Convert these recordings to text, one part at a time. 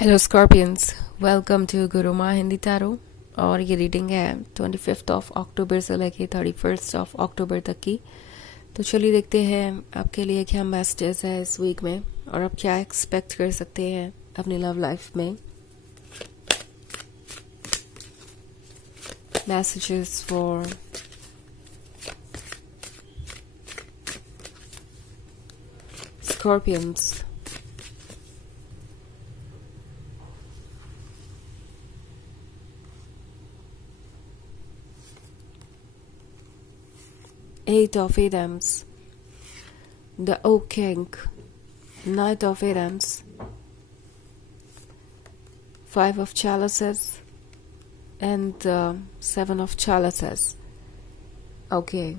Hello Scorpions, welcome to Guruma Hindi tarot. और ये reading है 25 ऑफ अक्टूबर से लेके 31 ऑफ अक्टूबर तक की। तो चलिए देखते हैं आपके लिए क्या मैसेजेस है इस वीक में और आप क्या एक्सपेक्ट कर सकते हैं अपनी लव लाइफ में। Messages for Scorpions. Eight of Wands, the Oak King, Knight of Wands, Five of Chalices, and Seven of Chalices. Okay.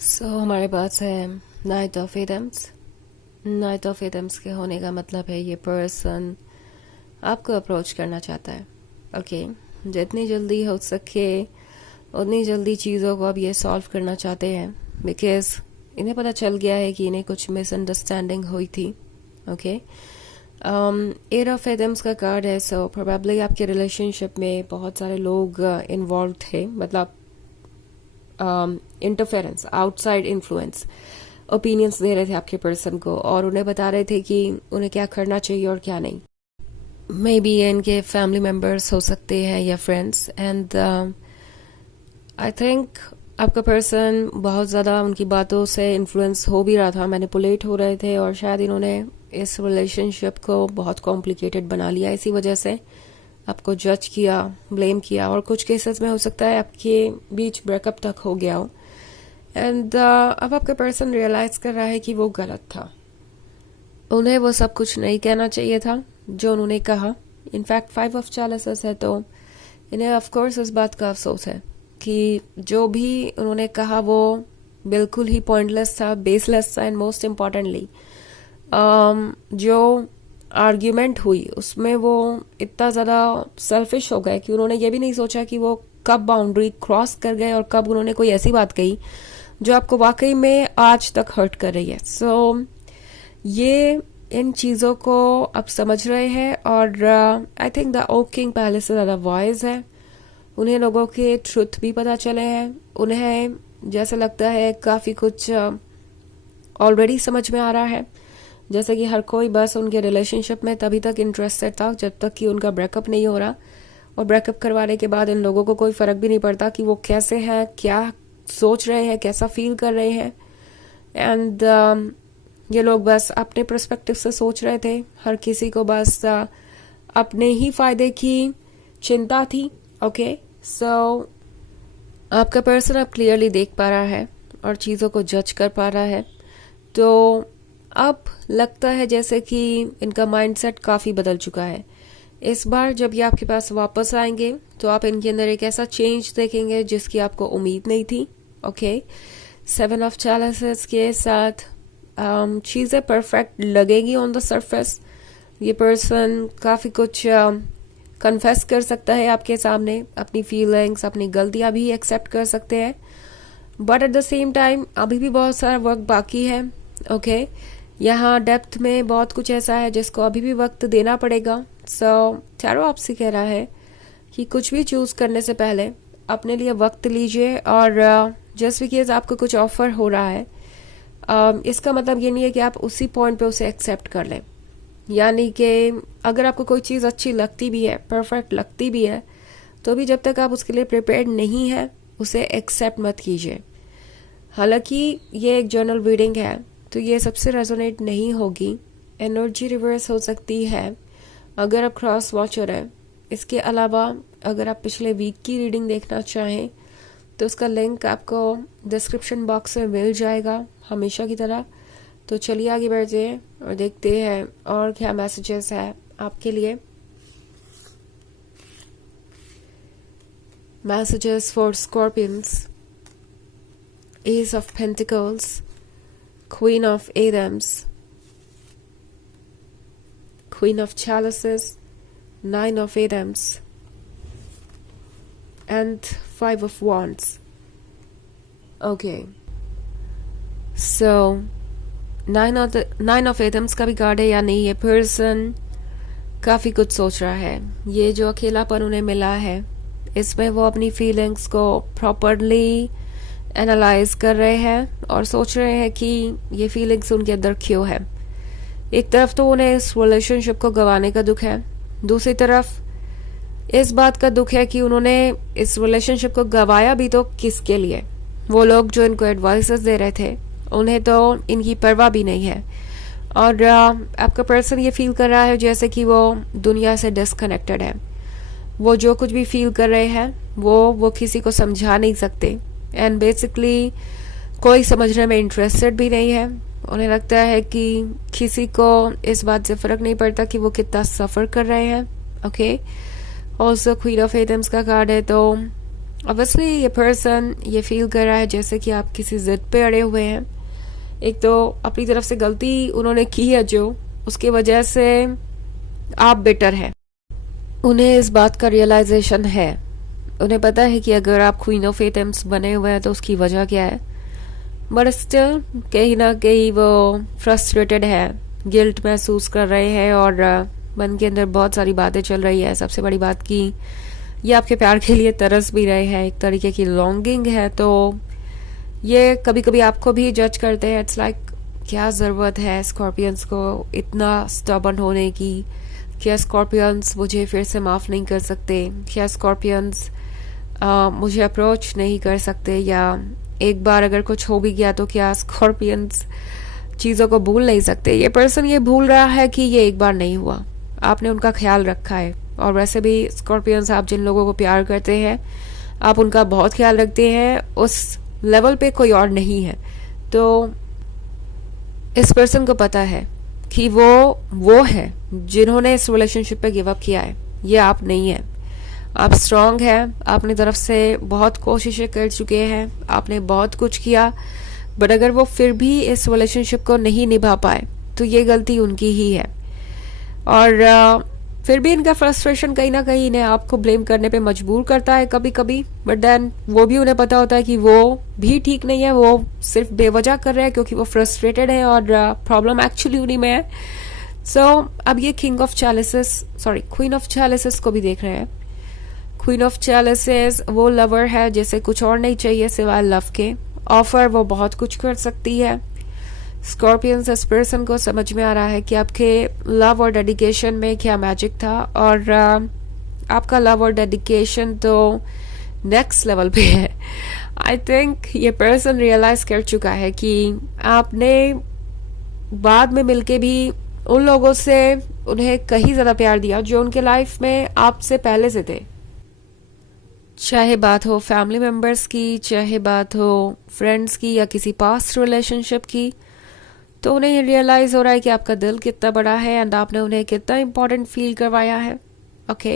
So हमारे पास है Knight of Wands. Knight of Wands के होने का मतलब है ये पर्सन आपको अप्रोच करना चाहता है। ओके, जितनी जल्दी हो सके उतनी जल्दी चीज़ों को अब ये सॉल्व करना चाहते हैं, बिकॉज इन्हें पता चल गया है कि इन्हें कुछ मिसअंडरस्टैंडिंग हुई थी। ओके, एट ऑफ एडम्स का कार्ड है। सो प्रोबेबली आपके रिलेशनशिप में बहुत सारे लोग इन्वॉल्व थे, मतलब इंटरफेरेंस, आउटसाइड इन्फ्लुएंस, ओपिनियंस दे रहे थे आपके पर्सन को और उन्हें बता रहे थे कि उन्हें क्या करना चाहिए और क्या नहीं। मे बी इनके फैमिली मेम्बर्स हो सकते हैं या फ्रेंड्स। एंड आई थिंक आपका पर्सन बहुत ज़्यादा उनकी बातों से इन्फ्लुएंस हो भी रहा था, मैनिपुलेट हो रहे थे और शायद इन्होंने इस रिलेशनशिप को बहुत कॉम्प्लिकेटेड बना लिया। इसी वजह से आपको जज किया, ब्लेम किया और कुछ केसेस में हो सकता है आपके बीच ब्रेकअप तक हो गया हो। एंड अब आपका पर्सन रियलाइज कर रहा है कि वो गलत था, उन्हें वो सब कुछ नहीं कहना चाहिए था जो उन्होंने कहा। इनफैक्ट फाइव ऑफ चैलेंजेस है तो इन्हें ऑफकोर्स इस बात का अफसोस है कि जो भी उन्होंने कहा वो बिल्कुल ही पॉइंटलेस था, बेसलेस था। एंड मोस्ट इम्पॉर्टेंटली जो आर्ग्यूमेंट हुई उसमें वो इतना ज़्यादा सेल्फिश हो गए कि उन्होंने ये भी नहीं सोचा कि वो कब बाउंड्री क्रॉस कर गए और कब उन्होंने कोई ऐसी बात कही जो आपको वाकई में आज तक हर्ट कर रही है। सो ये इन चीज़ों को अब समझ रहे हैं और I think the oak king पहले से ज़्यादा वॉइस है। उन्हें लोगों के ट्रुथ भी पता चले हैं, उन्हें जैसे लगता है काफ़ी कुछ ऑलरेडी समझ में आ रहा है। जैसे कि हर कोई बस उनके रिलेशनशिप में तभी तक इंटरेस्टेड था जब तक कि उनका ब्रेकअप नहीं हो रहा, और ब्रेकअप करवाने के बाद इन लोगों को कोई फ़र्क भी नहीं पड़ता कि वो कैसे हैं, क्या सोच रहे हैं, कैसा फील कर रहे हैं। एंड ये लोग बस अपने पर्सपेक्टिव से सोच रहे थे, हर किसी को बस अपने ही फायदे की चिंता थी। ओके, सो आपका पर्सन अब क्लियरली देख पा रहा है और चीज़ों को जज कर पा रहा है। तो अब लगता है जैसे कि इनका माइंडसेट काफ़ी बदल चुका है। इस बार जब ये आपके पास वापस आएंगे तो आप इनके अंदर एक ऐसा चेंज देखेंगे जिसकी आपको उम्मीद नहीं थी। ओके, सेवन ऑफ चैलेंजेस के साथ चीज़ें परफेक्ट लगेगी ऑन द सरफेस। ये पर्सन काफ़ी कुछ कन्फेस कर सकता है आपके सामने, अपनी फीलिंग्स, अपनी गलतियां भी एक्सेप्ट कर सकते हैं, but at the same time अभी भी बहुत सारा वर्क बाकी है। ओके, यहाँ डेप्थ में बहुत कुछ ऐसा है जिसको अभी भी वक्त देना पड़ेगा। सो टैरो आपसे कह रहा है कि कुछ भी चूज करने से पहले अपने लिए वक्त लीजिए और जस्ट बिकॉज आपको कुछ ऑफर हो रहा है इसका मतलब ये नहीं है कि आप उसी पॉइंट पे उसे एक्सेप्ट कर लें। यानी कि अगर आपको कोई चीज़ अच्छी लगती भी है, परफेक्ट लगती भी है, तो भी जब तक आप उसके लिए प्रिपेयर्ड नहीं है उसे एक्सेप्ट मत कीजिए। हालांकि ये एक जर्नल रीडिंग है तो ये सबसे रेजोनेट नहीं होगी, एनर्जी रिवर्स हो सकती है अगर आप क्रॉस वॉचर है। इसके अलावा अगर आप पिछले वीक की रीडिंग देखना चाहें तो उसका लिंक आपको डिस्क्रिप्शन बॉक्स में मिल जाएगा हमेशा की तरह। तो चलिए आगे बढ़ते हैं और देखते हैं और क्या मैसेजेस है आपके लिए। Messages for scorpions, ace of pentacles, queen of Adams, queen of chalices, nine of Adams and five of wands. Okay, so nine of atoms का भी कार्ड है, यानी ये पर्सन काफ़ी कुछ सोच रहा है। ये जो अकेलापन उन्हें मिला है, इसमें वो अपनी फीलिंग्स को प्रॉपरली एनालाइज कर रहे हैं और सोच रहे हैं कि ये फीलिंग्स उनके अंदर क्यों है। एक तरफ तो उन्हें इस रिलेशनशिप को गंवाने का दुख है, दूसरी तरफ इस बात का दुख है कि उन्होंने इस रिलेशनशिप को गंवाया भी तो किसके लिए। वो लोग जो इनको एडवाइसेस दे रहे थे, उन्हें तो इनकी परवाह भी नहीं है। और आपका पर्सन ये फील कर रहा है जैसे कि वो दुनिया से डिस्कनेक्टेड है। वो जो कुछ भी फील कर रहे हैं वो किसी को समझा नहीं सकते, एंड बेसिकली कोई समझने में इंटरेस्टेड भी नहीं है। उन्हें लगता है कि किसी को इस बात से फर्क नहीं पड़ता कि वो कितना सफ़र कर रहे हैं। Okay, also queen of atoms का कार्ड है, तो ऑब्वियसली ये पर्सन ये फील कर रहा है जैसे कि आप किसी जिद पे अड़े हुए हैं। एक तो अपनी तरफ से गलती उन्होंने की है जो उसकी वजह से आप बेटर हैं। उन्हें इस बात का रियलाइजेशन है, उन्हें पता है कि अगर आप क्वीन ऑफ एटम्स बने हुए हैं तो उसकी वजह क्या है, बट स्टिल कहीं ना कहीं वो फ्रस्ट्रेटेड है, गिल्ट महसूस कर रहे हैं और मन के अंदर बहुत सारी बातें चल रही है। सबसे बड़ी बात कि ये आपके प्यार के लिए तरस भी रहे हैं, एक तरीके की लॉन्गिंग है। तो ये कभी कभी आपको भी जज करते हैं। इट्स लाइक क्या ज़रूरत है स्कॉर्पियंस को इतना स्टबर्न होने की? क्या स्कॉर्पियंस मुझे फिर से माफ़ नहीं कर सकते? क्या स्कॉर्पियंस मुझे अप्रोच नहीं कर सकते? या एक बार अगर कुछ हो भी गया तो क्या स्कॉर्पियंस चीज़ों को भूल नहीं सकते? ये पर्सन ये भूल रहा है कि ये एक बार नहीं हुआ, आपने उनका ख्याल रखा है। और वैसे भी स्कॉर्पियंस, आप जिन लोगों को प्यार करते हैं आप उनका बहुत ख्याल रखते हैं, उस लेवल पे कोई और नहीं है। तो इस पर्सन को पता है कि वो है जिन्होंने इस रिलेशनशिप पे गिव अप किया है, ये आप नहीं है। आप स्ट्रांग हैं, अपनी तरफ से बहुत कोशिशें कर चुके हैं, आपने बहुत कुछ किया, बट अगर वो फिर भी इस रिलेशनशिप को नहीं निभा पाए तो ये गलती उनकी ही है। और फिर भी इनका फ्रस्ट्रेशन कहीं ना कहीं इन्हें आपको ब्लेम करने पे मजबूर करता है कभी कभी, बट देन वो भी उन्हें पता होता है कि वो भी ठीक नहीं है, वो सिर्फ बेवजह कर रहे हैं क्योंकि वो फ्रस्ट्रेटेड है और प्रॉब्लम एक्चुअली उन्हीं में है। सो अब ये क्वीन ऑफ चैलिसेस को भी देख रहे हैं। क्वीन ऑफ चैलिसेस वो लवर है जिसे कुछ और नहीं चाहिए सिवाय लव के। ऑफर वो बहुत कुछ कर सकती है। स्कॉर्पियंस इस पर्सन को समझ में आ रहा है कि आपके लव और डेडिकेशन में क्या मैजिक था, और आपका लव और डेडिकेशन तो नेक्स्ट लेवल पे है। आई थिंक ये पर्सन रियलाइज कर चुका है कि आपने बाद में मिलके भी उन लोगों से उन्हें कहीं ज्यादा प्यार दिया जो उनके लाइफ में आपसे पहले से थे। चाहे बात हो फैमिली मेंबर्स की, चाहे बात हो फ्रेंड्स की या किसी पास्ट रिलेशनशिप की, तो उन्हें ये रियलाइज हो रहा है कि आपका दिल कितना बड़ा है एंड आपने उन्हें कितना इम्पोर्टेंट फील करवाया है। Okay,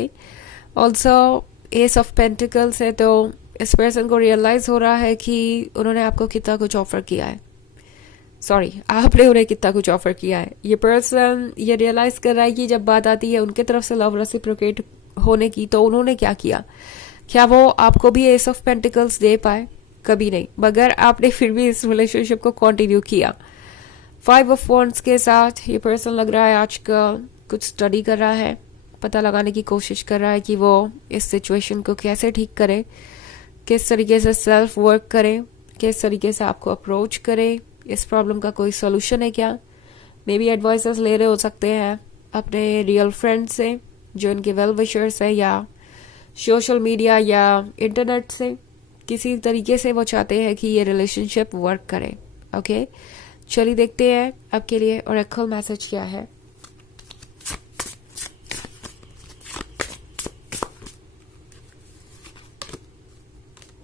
also S of pentacles है, तो इस पर्सन को रियलाइज हो रहा है कि उन्होंने आपको कितना कुछ ऑफर किया है। आपने उन्हें कितना कुछ ऑफर किया है। ये पर्सन ये रियलाइज कर रहा है कि जब बात आती है उनके तरफ से लव रेसिप्रोकेट होने की, तो उन्होंने क्या किया। क्या वो आपको भी एस ऑफ पेंटिकल्स दे पाए? कभी नहीं, मगर आपने फिर भी इस रिलेशनशिप को कंटिन्यू किया। 5 ऑफ वॉन्ड्स के साथ ये पर्सन लग रहा है आजकल कुछ स्टडी कर रहा है, पता लगाने की कोशिश कर रहा है कि वो इस सिचुएशन को कैसे ठीक करे, किस तरीके से सेल्फ वर्क करे, किस तरीके से आपको अप्रोच करे, इस प्रॉब्लम का कोई सोल्यूशन है क्या। मे बी एडवाइसेस ले रहे हो सकते हैं अपने रियल फ्रेंड से जो इनके वेल विशर्स है, या सोशल मीडिया या इंटरनेट से। किसी तरीके से वो चाहते हैं कि ये रिलेशनशिप वर्क करे। ओके, चलिए देखते हैं आपके लिए ओरेकल मैसेज क्या है।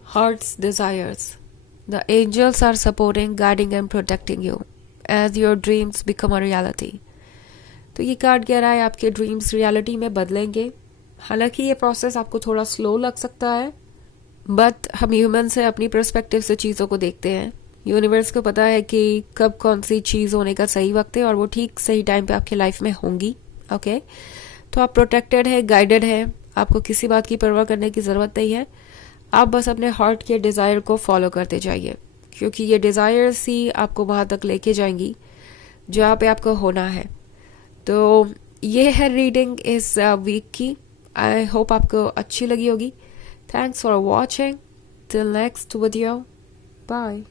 Heart's desires. The angels are supporting, guiding and protecting you as your dreams become a reality. तो ये कार्ड कह रहा है आपके ड्रीम्स रियलिटी में बदलेंगे। हालांकि ये प्रोसेस आपको थोड़ा स्लो लग सकता है, बट हम ह्यूमन से अपनी पर्सपेक्टिव से चीज़ों को देखते हैं। यूनिवर्स को पता है कि कब कौन सी चीज़ होने का सही वक्त है और वो ठीक सही टाइम पे आपके लाइफ में होंगी। ओके, तो आप प्रोटेक्टेड है, गाइडेड है, आपको किसी बात की परवाह करने की ज़रूरत नहीं है। आप बस अपने हार्ट के डिज़ायर को फॉलो करते जाइए, क्योंकि ये डिज़ायर्स ही आपको वहाँ तक लेके जाएंगी जहाँ पे आपको होना है। तो ये है रीडिंग इस वीक की। आई होप आपको अच्छी लगी होगी। Thanks for watching. Till next video, bye.